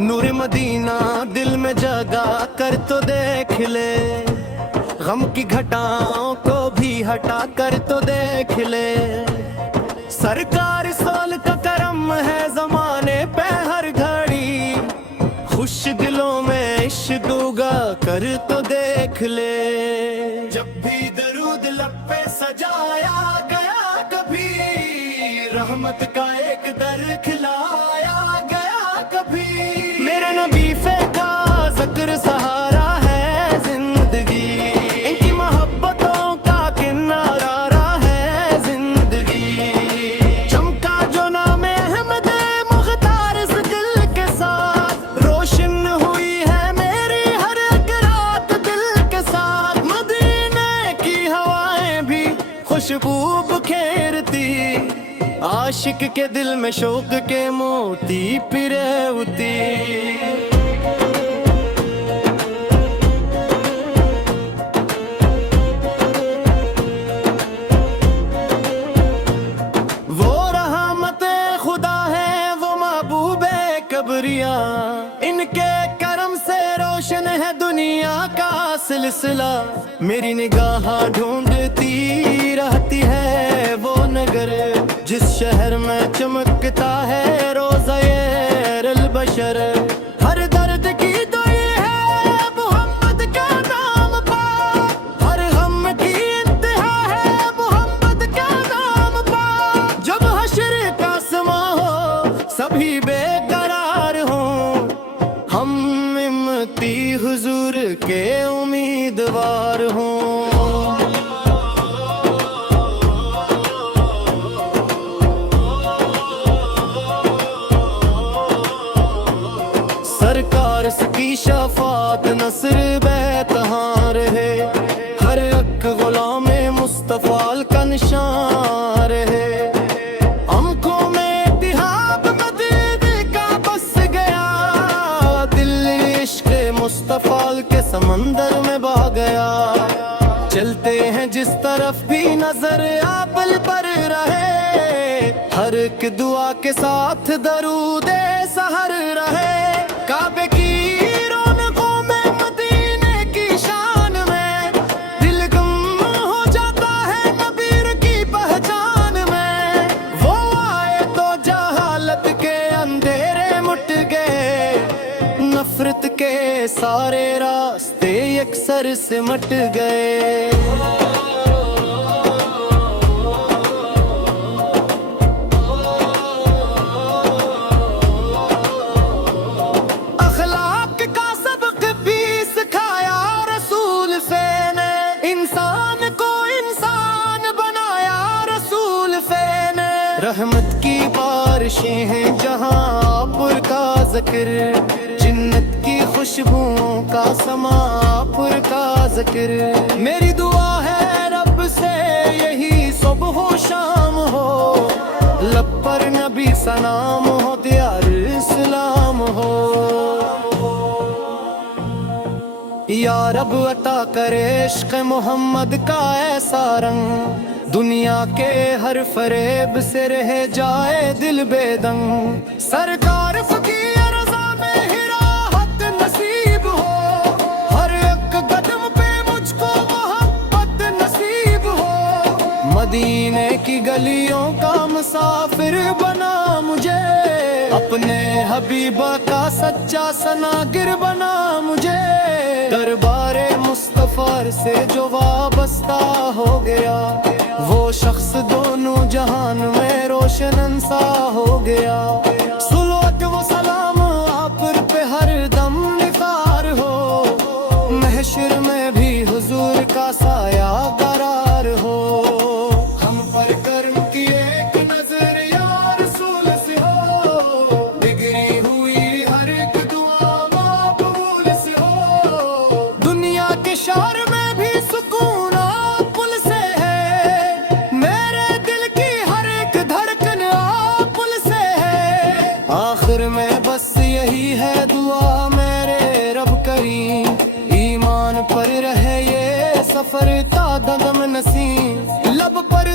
नूर Medina दिल में जगा कर तो देख ले, गम की घटाओं को भी हटा कर तो देख ले। सरकार सोल का करम है ज़माने पे हर घड़ी, खुश दिलों में इश्क उगा कर तो देख ले। जब भी दरूद लब पे सजाया गया, कभी रहमत का एक दर खिलाया गया, कभी मेरे नबी का ज़िक्र सहारा है जिंदगी, इनकी मोहब्बतों का किनारा है जिंदगी। चमका जो नाम अहमद मुख्तार इस दिल के साथ, रोशन हुई है मेरी हर एक रात दिल के साथ। मदीने की हवाएं भी खुशबू बिखेरती, आशिक के दिल में शौक के मोती पिरेवती। वो रहमते खुदा है, वो महबूबे कबरिया, इनके करम से रोशन है दुनिया का सिलसिला। मेरी निगाह ढूंढती रहती है वो नगर, जिस शहर में चमकता है रोज़ा-ए बशर। हर दर्द की तो ये है मोहम्मद का नाम पा, हर गम की इंतहा है मोहम्मद का नाम पा। जब हश्र का समा हो सभी बेकरार हो, हम इम्मती हुजूर के उम्मीदवार हों। सरकार की शफात नस्र बेतहार है, हर एक गुलाम मुस्तफ़ा का निशान है। आंखों में इत्तेहाब मदीने का बस गया, दिल इश्क मुस्तफ़ा के समंदर में बह गया। चलते हैं जिस तरफ भी नजर आपल पर रहे, हर एक दुआ के साथ दरूदे सहर रहे। काबे की रौनकों में मदीने की शान में, दिल गम हो जाता है नबी की पहचान में। वो आए तो जहालत के अंधेरे मुट गए, नफरत के सारे रास्ते यकसर सिमट गए। रहमत की बारिशें हैं जहाँ पुर का ज़िक्र, जन्नत की खुशबुओं का समा पुर का ज़िक्र। मेरी दुआ है रब से यही सुबह हो शाम हो, लब पर नबी सलाम हो दियार इस्लाम हो। या रब अता करे इश्क़ मोहम्मद का ऐसा रंग, दुनिया के हर फरेब से रह जाए दिल बेदंग। सरकार फ़कीर रज़ा में ही राहत नसीब हो, हर एक कदम पे मुझको मोहब्बत नसीब हो। मदीने की गलियों का मुसाफिर बना मुझे, अपने हबीबा का सच्चा सनागिर बना मुझे। दरबारे मुस्तफ़ा से जो वाबस्ता हो गया, वो शख्स दोनों जहान में रोशन सा हो गया। सुलूत वो सलाम आप पे हर दम निसार हो, महशर में भी हुजूर का साया करार हो। हम पर कर्म की एक नजर या रसूल से हो, बिगड़ी हुई हर एक दुआ मकबूल से हो। दुनिया के शहर में भी सुकून पुल से है, मेरे दिल की हर एक धड़कन पुल से है। आखिर में बस यही है दुआ मेरे रब करीम, ईमान पर रहे सफर का दगम नसीं लब पर